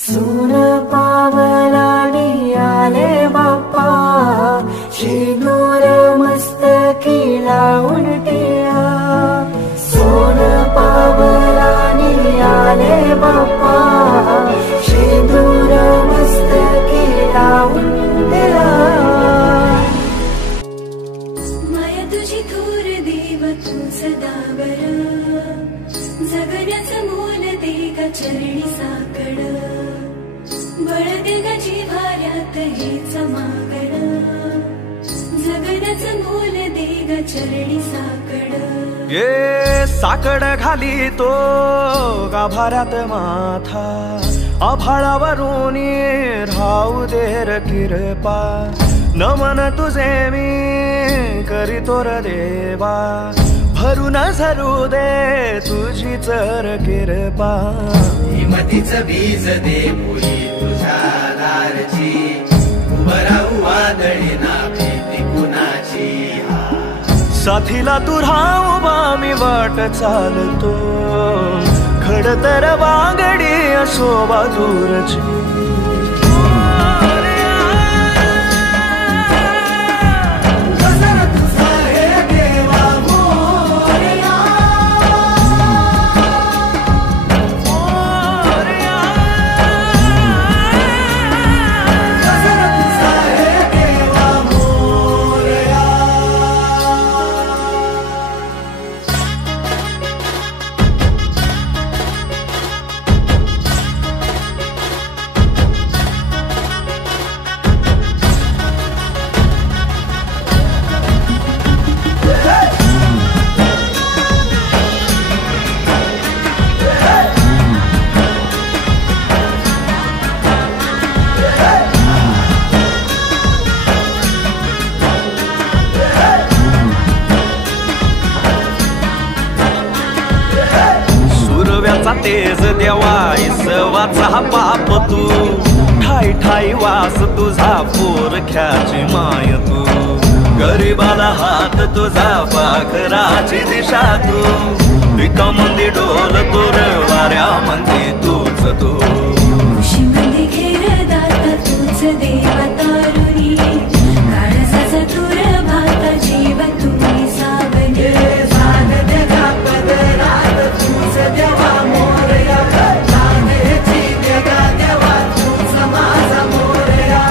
सून पावलानी आले बाप्पा, शेंदूर मस्तकी लावून टिळा. सोन पावलानी आले बाप्पा, शेंदूर मस्तकी लावून टिळा. माया तुझी थोर देव तू सदा बरा, जगण्याचं मोल दे ग चरणी साकड, बळ दे ग जिव्हाऱ्यात हेच मागण, जगण्याचं मोल दे ग चरणी साकड. ये साकड घाली तो गाभाऱ्यात माथा, आभाळावरून राहू दे र कृपा. नमन तुझे मी करीतो र देवा, भरून झरू दे तुझी चर कृपा. हिमतीचं बीज दे फुली तुझ्या दारची, उभं राहू वादळी ना भीती कुणाची. साथीला तू राहू मी वाट चालतो, खडतर वागडी असो बाजूरची. तेज देवा इसवाचा बाप तू, ठाई ठाई वास तुझा पोरख्याची माय तू. गरीबाला हात तुझा पाखराची दिशा तू, विकामंदी डोल तोर वाऱ्यामध्ये तूच तू. खुशीमध्ये घेर दाता तूच देवा तारुणी, काळजाचा तुर भाता जीव तुम्ही सावली. सागद पदरात तूच देवा मोरया, लानेची देगा देवा तूच माझा मोरया.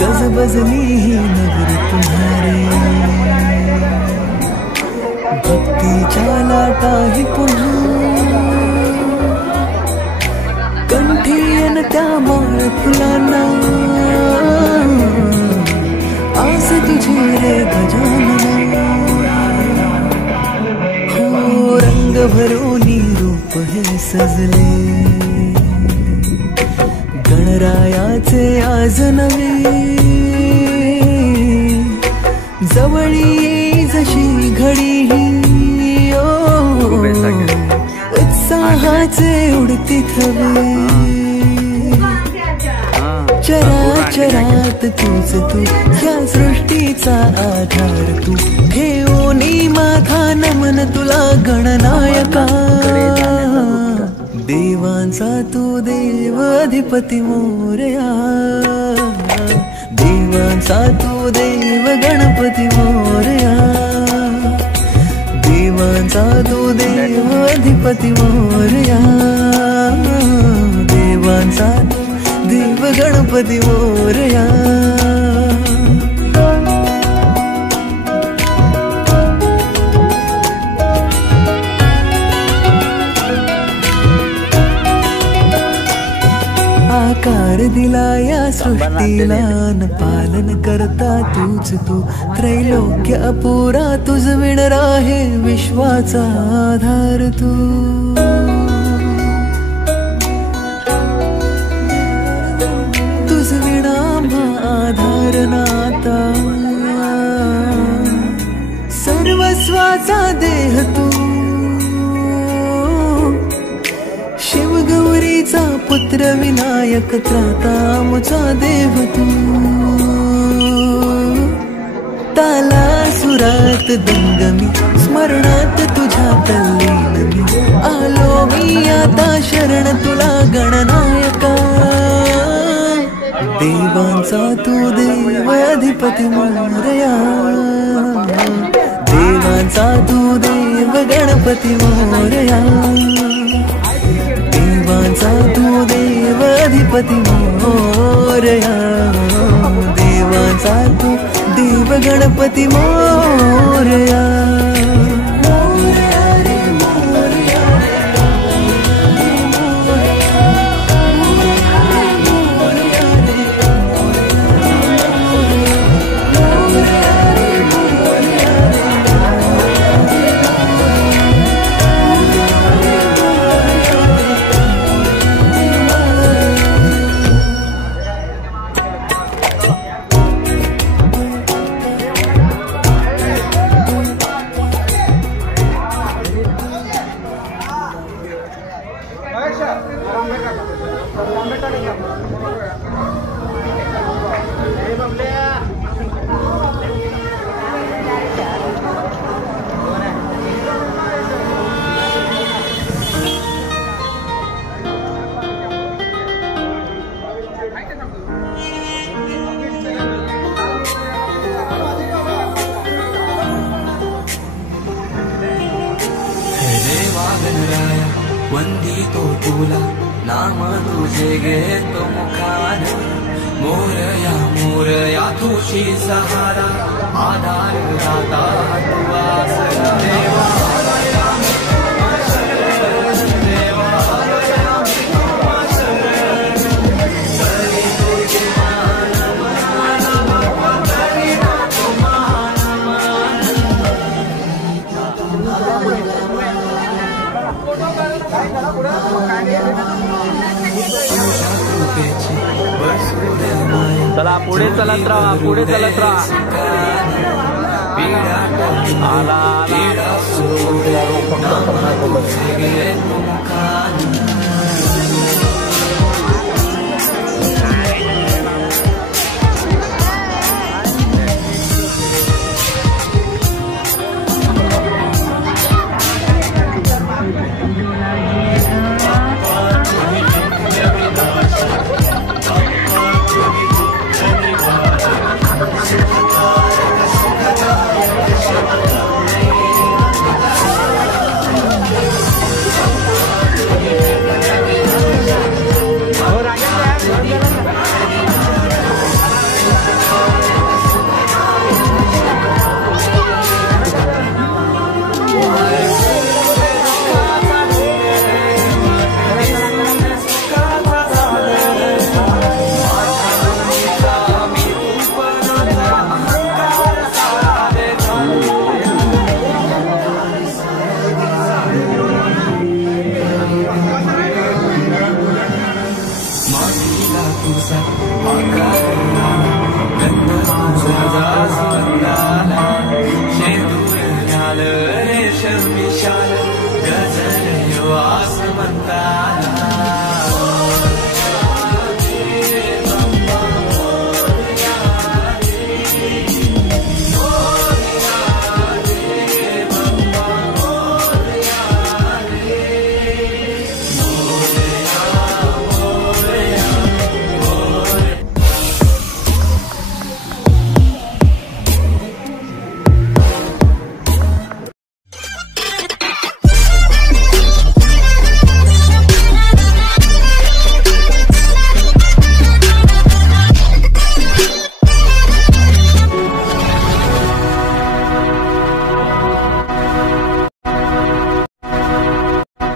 गजबजली ही नगरी तुम्हारे, भक्तीच्या लाटा ही पुन्हा. कंठीयन त्या माळ फुलांना, आस तुझी रे गजानना. हो रंग भरोनी रूप हे सजले, गणरायाचे आज नवे. जवळी जशी घडी ही उत्साहाचे उडती थवे. चराचरात तूच तू, या सृष्टीचा आधार तू. ठेवणी माझा नमन तुला गणनायका, देवांचा तू देव अधिपती मोरया. देवांचा तू देव गणपती मोरया, देवांचा तू देव अधिपती मोरया. देवांचा तू देव गणपती मोरया. आकार दिला या सृष्टीला, न पालन करता तूच तू. त्रैलोक्य अपुरा तुझ विण राहे, विश्वाचा आधार तू. नक्षत्राता आमचा देव तू. ताला सुरात दंगमी स्मरणात तुझ्या तल्लीन मी. आलो मी आता शरण तुला गणनायका. देवांचा तू देव अधिपती मोरया. देवांचा तू देव गणपती मोरया. देवांचा तू देव अधिपती मोरया. देवांचा तू देव गणपती मोरया. वंदितो तुला नाम तुझे घेतो मुखान. मोरया मोरया तुझी सहारा आधार दाता तू आसरा. देवा चला पुढे चलत राहा, पुढे चलत राहा. आला